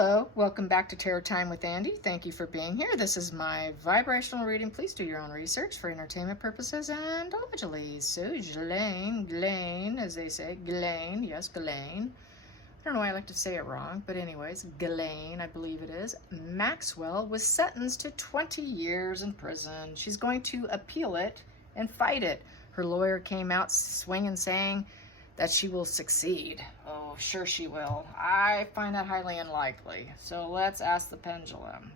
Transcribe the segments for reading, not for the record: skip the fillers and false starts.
Hello, welcome back to Tarot Time with Andy. Thank you for being here. This is my vibrational reading. Please do your own research for entertainment purposes and allegedly. So, Ghislaine, as they say, Ghislaine, yes, Ghislaine. I don't know why I like to say it wrong, but anyways, Ghislaine, I believe it is. Maxwell was sentenced to 20 years in prison. She's going to appeal it and fight it. Her lawyer came out swinging, saying that she will succeed. Oh, sure she will. I find that highly unlikely. So let's ask the pendulum.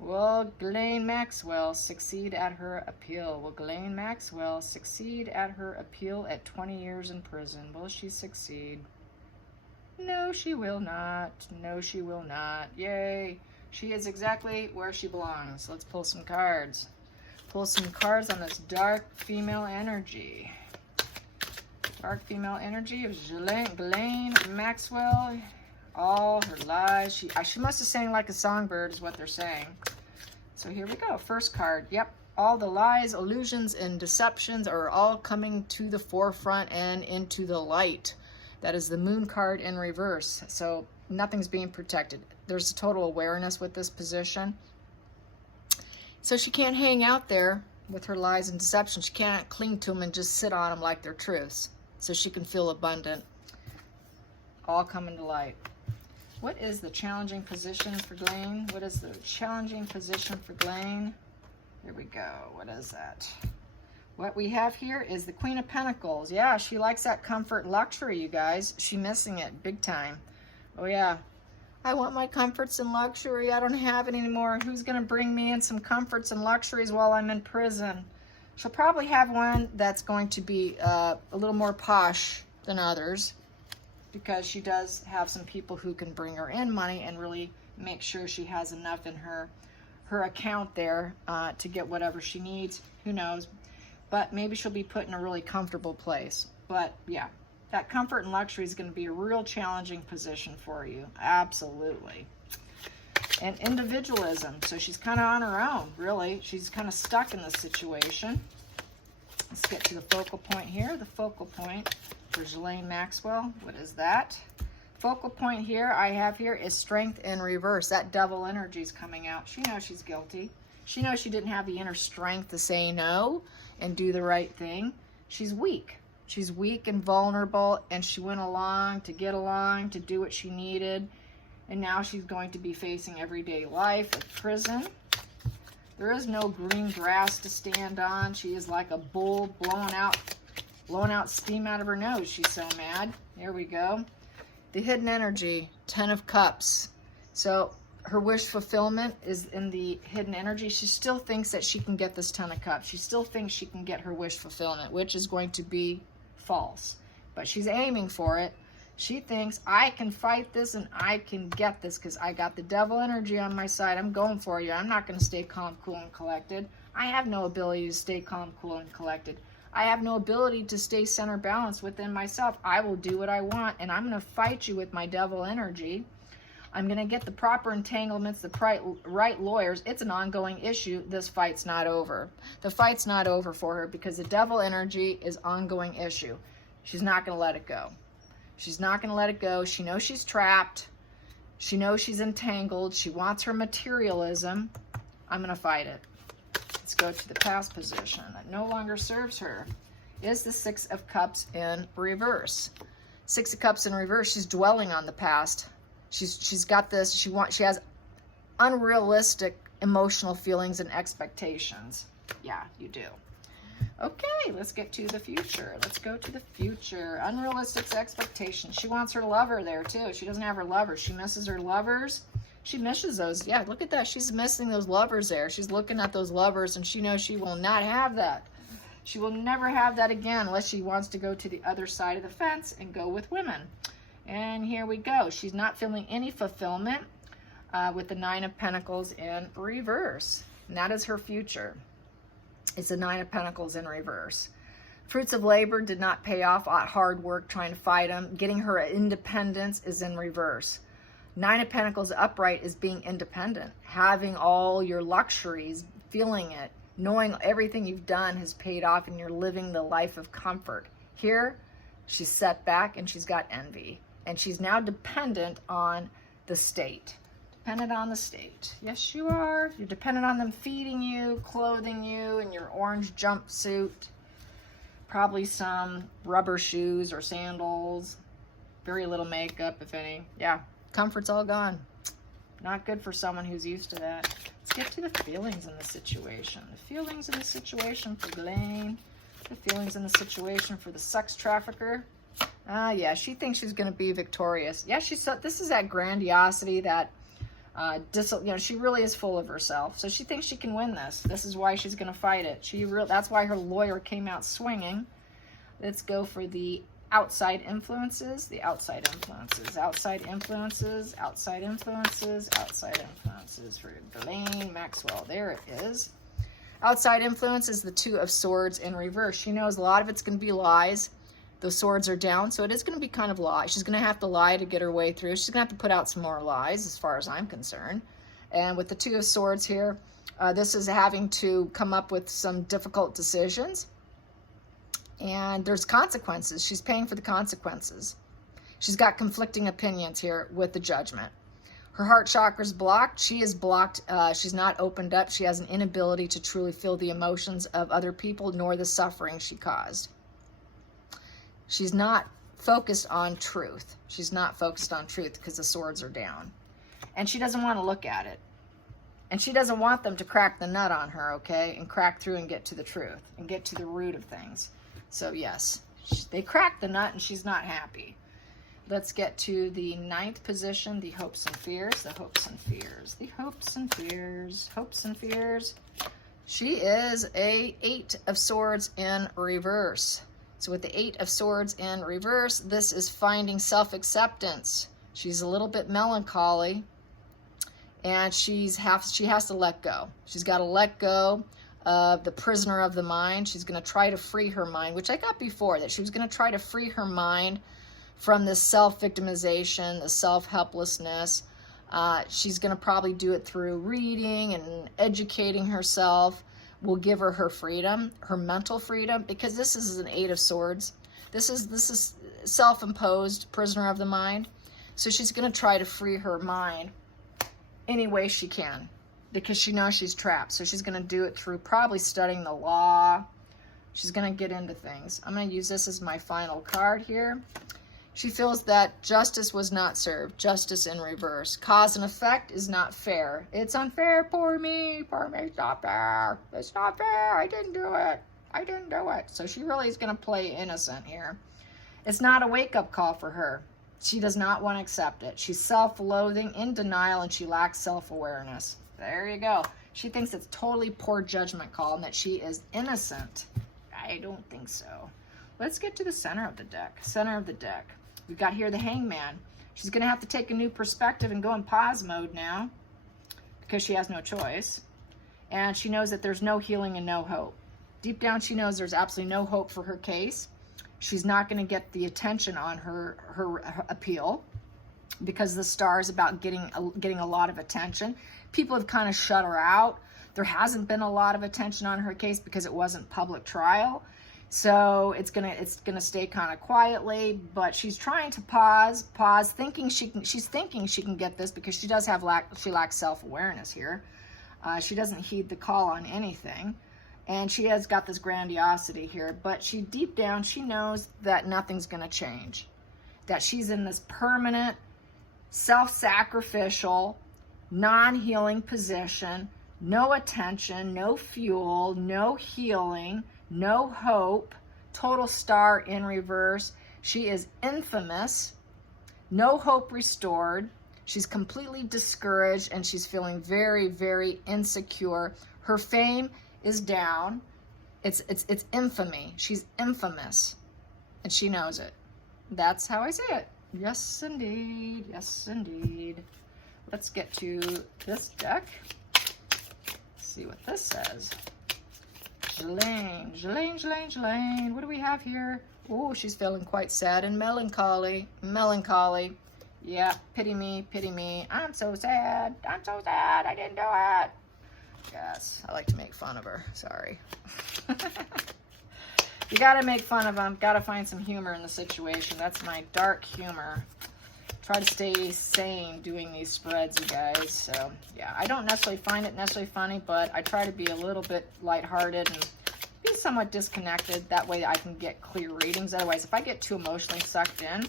Will Ghislaine Maxwell succeed at her appeal? Will Ghislaine Maxwell succeed at her appeal at 20 years in prison? Will she succeed? No, she will not. No, she will not. Yay. She is exactly where she belongs. Let's pull some cards. Pull some cards on this dark female energy. Dark female energy of Ghislaine Maxwell. All her lies. She must have sang like a songbird is what they're saying. So here we go. First card. Yep. All the lies, illusions, and deceptions are all coming to the forefront and into the light. That is the moon card in reverse. So nothing's being protected. There's a total awareness with this position. So she can't hang out there with her lies and deceptions. She can't cling to them and just sit on them like they're truths. So she can feel abundant. All coming to light. What is the challenging position for Ghislaine? What is the challenging position for Ghislaine? Here we go. What is that? What we have here is the Queen of Pentacles. Yeah, she likes that comfort and luxury, you guys. She's missing it big time. Oh, yeah. I want my comforts and luxury. I don't have it anymore. Who's going to bring me in some comforts and luxuries while I'm in prison? She'll probably have one that's going to be a little more posh than others because she does have some people who can bring her in money and really make sure she has enough in her account there to get whatever she needs. Who knows? But maybe she'll be put in a really comfortable place. But yeah, that comfort and luxury is going to be a real challenging position for you. Absolutely. And individualism. So she's kind of on her own, really. She's kind of stuck in this situation. Let's get to the focal point here. The focal point for Ghislaine Maxwell. What is that? Focal point here I have here is strength in reverse. That devil energy is coming out. She knows she's guilty. She knows she didn't have the inner strength to say no and do the right thing. She's weak. She's weak and vulnerable, and she went along to get along, to do what she needed. And now she's going to be facing everyday life at prison. There is no green grass to stand on. She is like a bull blowing out steam out of her nose. She's so mad. Here we go. The hidden energy, 10 of Cups. So her wish fulfillment is in the hidden energy. She still thinks that she can get this 10 of Cups. She still thinks she can get her wish fulfillment, which is going to be false. But she's aiming for it. She thinks, I can fight this and I can get this because I got the devil energy on my side. I'm going for you. I'm not going to stay calm, cool, and collected. I have no ability to stay calm, cool, and collected. I have no ability to stay center balanced within myself. I will do what I want, and I'm going to fight you with my devil energy. I'm going to get the proper entanglements, the right lawyers. It's an ongoing issue. This fight's not over. The fight's not over for her because the devil energy is ongoing issue. She's not going to let it go. She's not going to let it go. She knows she's trapped. She knows she's entangled. She wants her materialism. I'm going to fight it. Let's go to the past position that no longer serves her. Is the 6 of Cups in reverse. 6 of Cups in reverse. She's dwelling on the past. She's got this. She has unrealistic emotional feelings and expectations. Yeah, you do. Okay, let's get to the future. Let's go to the future. Unrealistic expectations. She wants her lover there too. She doesn't have her lover. She misses her lovers. She misses those. Yeah, look at that. She's missing those lovers there. She's looking at those lovers and she knows she will not have that. She will never have that again unless she wants to go to the other side of the fence and go with women. And here we go. She's not feeling any fulfillment with the 9 of Pentacles in reverse. And that is her future. It's the 9 of Pentacles in reverse. Fruits of labor did not pay off. Hard work trying to fight them. Getting her independence is in reverse. 9 of Pentacles upright is being independent. Having all your luxuries, feeling it, knowing everything you've done has paid off and you're living the life of comfort. Here, she's set back and she's got envy. And she's now dependent on the state. Dependent on the state. Yes, you are. You're dependent on them feeding you, clothing you in your orange jumpsuit. Probably some rubber shoes or sandals. Very little makeup, if any. Yeah, comfort's all gone. Not good for someone who's used to that. Let's get to the feelings in the situation. The feelings in the situation for Ghislaine. The feelings in the situation for the sex trafficker. Yeah, she thinks she's going to be victorious. Yeah, this is that grandiosity, that she really is full of herself. So she thinks she can win this. This is why she's going to fight it. That's why her lawyer came out swinging. Let's go for the outside influences. The outside influences. Outside influences. Outside influences. Outside influences for Ghislaine Maxwell. There it is. Outside influence is the Two of Swords in reverse. She knows a lot of it's going to be lies. Those swords are down, so it is going to be kind of lie. She's going to have to lie to get her way through. She's going to have to put out some more lies, as far as I'm concerned. And with the Two of Swords here, this is having to come up with some difficult decisions. And there's consequences. She's paying for the consequences. She's got conflicting opinions here with the Judgment. Her heart chakra is blocked. She is blocked. She's not opened up. She has an inability to truly feel the emotions of other people, nor the suffering she caused. She's not focused on truth. She's not focused on truth because the swords are down. And she doesn't want to look at it. And she doesn't want them to crack the nut on her, okay? And crack through and get to the truth. And get to the root of things. So yes, they cracked the nut and she's not happy. Let's get to the 9th position, the hopes and fears. The hopes and fears. The hopes and fears. Hopes and fears. She is a 8 of Swords in reverse. So with the 8 of Swords in reverse, this is finding self-acceptance. She's a little bit melancholy, and she has to let go. She's got to let go of the prisoner of the mind. She's going to try to free her mind, which I got before, that she was going to try to free her mind from this self-victimization, the self-helplessness. She's going to probably do it through reading and educating herself. Will give her her freedom, her mental freedom, because this is an 8 of Swords. This is self-imposed prisoner of the mind. So she's going to try to free her mind any way she can, because she knows she's trapped. So she's going to do it through probably studying the law. She's going to get into things. I'm going to use this as my final card here. She feels that justice was not served. Justice in reverse. Cause and effect is not fair. It's unfair. Poor me. Poor me. It's not fair. It's not fair. I didn't do it. I didn't do it. So she really is going to play innocent here. It's not a wake-up call for her. She does not want to accept it. She's self-loathing, in denial, and she lacks self-awareness. There you go. She thinks it's totally poor judgment call and that she is innocent. I don't think so. Let's get to the center of the deck. Center of the deck. We've got here the Hangman. She's going to have to take a new perspective and go in pause mode now because she has no choice. And she knows that there's no healing and no hope. Deep down, she knows there's absolutely no hope for her case. She's not going to get the attention on her appeal because the star is about getting a lot of attention. People have kind of shut her out. There hasn't been a lot of attention on her case because it wasn't public trial. So it's gonna stay kind of quietly, but she's trying to pause, thinking she's thinking she can get this because she does have she lacks self-awareness here. She doesn't heed the call on anything, and she has got this grandiosity here, but deep down she knows that nothing's gonna change, that she's in this permanent, self-sacrificial, non-healing position, no attention, no fuel, no healing, no hope, total star in reverse. She is infamous, no hope restored. She's completely discouraged and she's feeling very, very insecure. Her fame is down. It's infamy. She's infamous and she knows it. That's how I see it. Yes, indeed. Yes, indeed. Let's get to this deck. See what this says. Ghislaine. What do we have here? Oh, she's feeling quite sad and melancholy. Yeah, pity me. I'm so sad. I didn't do it. Yes, I like to make fun of her. Sorry. You gotta make fun of them. Gotta find some humor in the situation. That's my dark humor. Try to stay sane doing these spreads, you guys. So, yeah, I don't necessarily find it necessarily funny, but I try to be a little bit lighthearted and be somewhat disconnected. That way I can get clear readings. Otherwise, if I get too emotionally sucked in,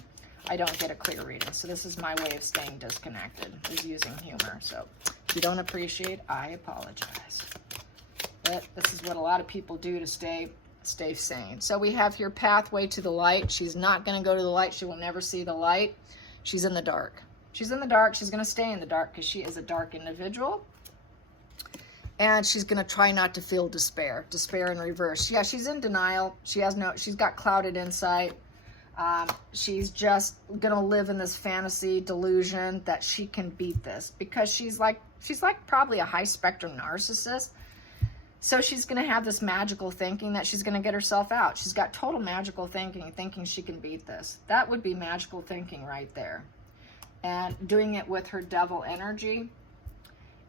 I don't get a clear reading. So this is my way of staying disconnected, is using humor. So if you don't appreciate, I apologize. But this is what a lot of people do to stay sane. So we have here pathway to the light. She's not going to go to the light. She will never see the light. She's in the dark. She's in the dark. She's going to stay in the dark because she is a dark individual. And she's going to try not to feel despair. Despair in reverse. Yeah, she's in denial. She's got clouded insight. She's just going to live in this fantasy delusion that she can beat this because she's like probably a high spectrum narcissist. So she's going to have this magical thinking that she's going to get herself out. She's got total magical thinking she can beat this. That would be magical thinking right there. And doing it with her devil energy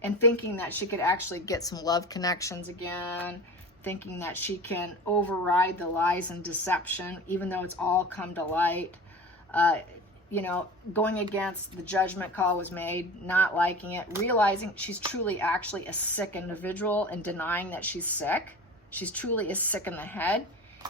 and thinking that she could actually get some love connections again, thinking that she can override the lies and deception, even though it's all come to light. You know, going against the judgment call was made, not liking it, realizing she's truly actually a sick individual and denying that she's sick. She's truly is sick in the head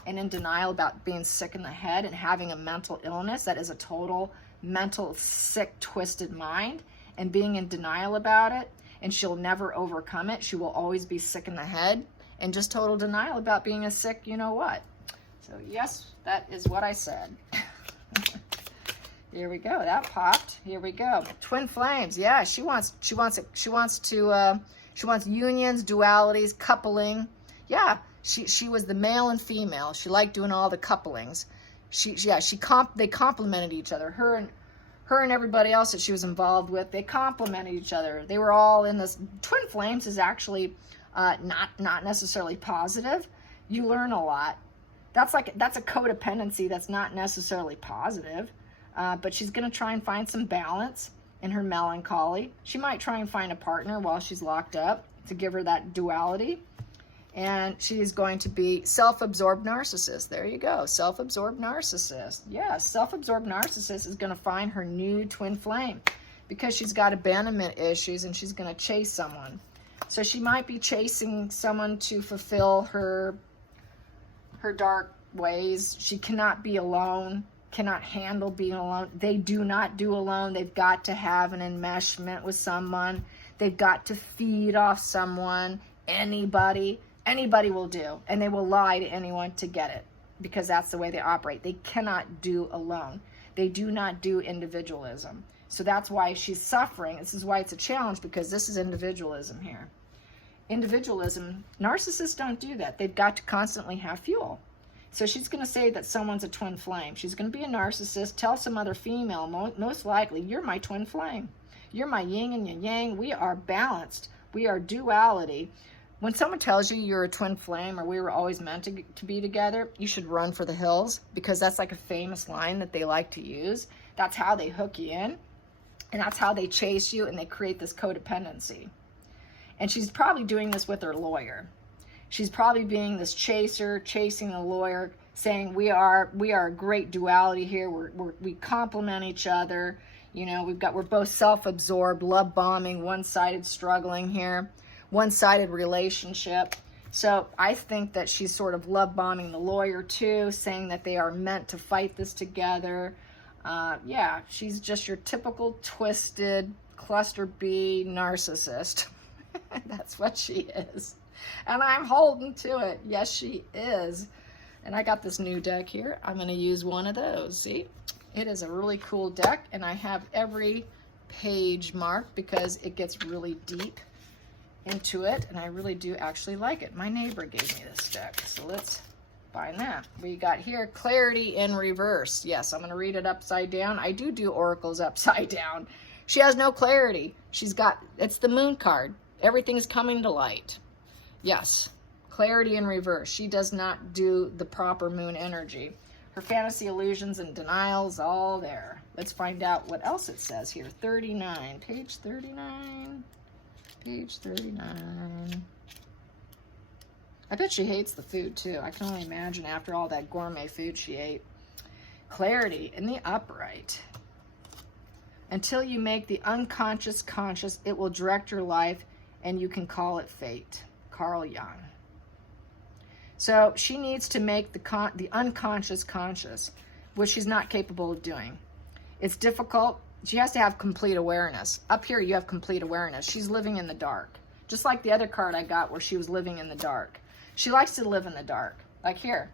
and in denial about being sick in the head and having a mental illness that is a total mental sick, twisted mind and being in denial about it. And she'll never overcome it. She will always be sick in the head and just total denial about being a sick, you know what. So yes, that is what I said. Here we go. That popped. Here we go. Twin flames. Yeah, she wants unions, dualities, coupling. Yeah, she was the male and female. She liked doing all the couplings. They complemented each other. Her and everybody else that she was involved with, they complemented each other. They were all in this. Twin flames is actually not necessarily positive. You learn a lot. That's a codependency that's not necessarily positive. But she's going to try and find some balance in her melancholy. She might try and find a partner while she's locked up to give her that duality. And she's going to be self-absorbed narcissist. There you go. Self-absorbed narcissist. Yes, self-absorbed narcissist is going to find her new twin flame because she's got abandonment issues and she's going to chase someone. So she might be chasing someone to fulfill her dark ways. She cannot be alone. Cannot handle being alone. They do not do alone. They've got to have an enmeshment with someone. They've got to feed off someone. Anybody will do, and they will lie to anyone to get it because that's the way they operate. They cannot do alone. They do not do individualism. So that's why she's suffering. This is why it's a challenge, because this is individualism here. Individualism, narcissists don't do that. They've got to constantly have fuel. So she's going to say that someone's a twin flame. She's going to be a narcissist, tell some other female, most likely, you're my twin flame. You're my yin and your yang. We are balanced. We are duality. When someone tells you you're a twin flame or we were always meant to be together, you should run for the hills, because that's like a famous line that they like to use. That's how they hook you in, and that's how they chase you, and they create this codependency. And she's probably doing this with her lawyer. She's probably being this chaser, chasing a lawyer, saying we are a great duality here. We complement each other. You know, we're both self-absorbed, love bombing, one-sided struggling here, one-sided relationship. So I think that she's sort of love bombing the lawyer too, saying that they are meant to fight this together. Yeah, she's just your typical twisted cluster B narcissist. That's what she is. And I'm holding to it. Yes, she is. And I got this new deck here. I'm going to use one of those. See? It is a really cool deck, and I have every page marked because it gets really deep into it, and I really do actually like it. My neighbor gave me this deck, so let's find that. We got here, Clarity in Reverse. Yes, I'm going to read it upside down. I do oracles upside down. She has no clarity. It's the moon card. Everything's coming to light. Yes, Clarity in Reverse. She does not do the proper moon energy. Her fantasy illusions and denials, all there. Let's find out what else it says here. 39, page 39, page 39. I bet she hates the food too. I can only imagine after all that gourmet food she ate. Clarity in the upright. Until you make the unconscious conscious, it will direct your life, and you can call it fate. Carl Jung. So she needs to make the unconscious conscious, which she's not capable of doing. It's difficult. She has to have complete awareness. Up here, you have complete awareness. She's living in the dark. Just like the other card I got where she was living in the dark. She likes to live in the dark. Like here,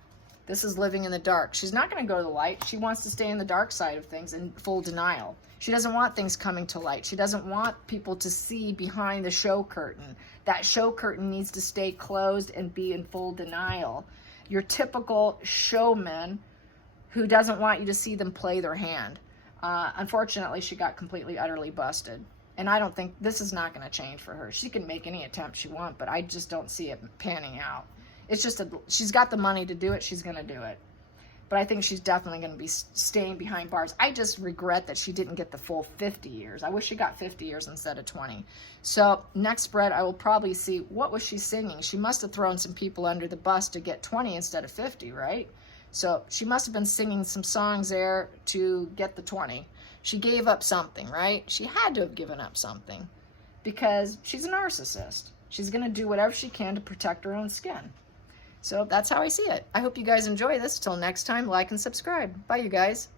this is living in the dark. She's not going to go to the light. She wants to stay in the dark side of things in full denial. She doesn't want things coming to light. She doesn't want people to see behind the show curtain. That show curtain needs to stay closed and be in full denial. Your typical showman who doesn't want you to see them play their hand. Unfortunately, she got completely, utterly busted. And I don't think, this is not going to change for her. She can make any attempt she wants, but I just don't see it panning out. It's just, she's got the money to do it. She's going to do it. But I think she's definitely going to be staying behind bars. I just regret that she didn't get the full 50 years. I wish she got 50 years instead of 20. So next spread, I will probably see, what was she singing? She must have thrown some people under the bus to get 20 instead of 50, right? So she must have been singing some songs there to get the 20. She gave up something, right? She had to have given up something because she's a narcissist. She's going to do whatever she can to protect her own skin. So that's how I see it. I hope you guys enjoy this. Till next time, like and subscribe. Bye, you guys.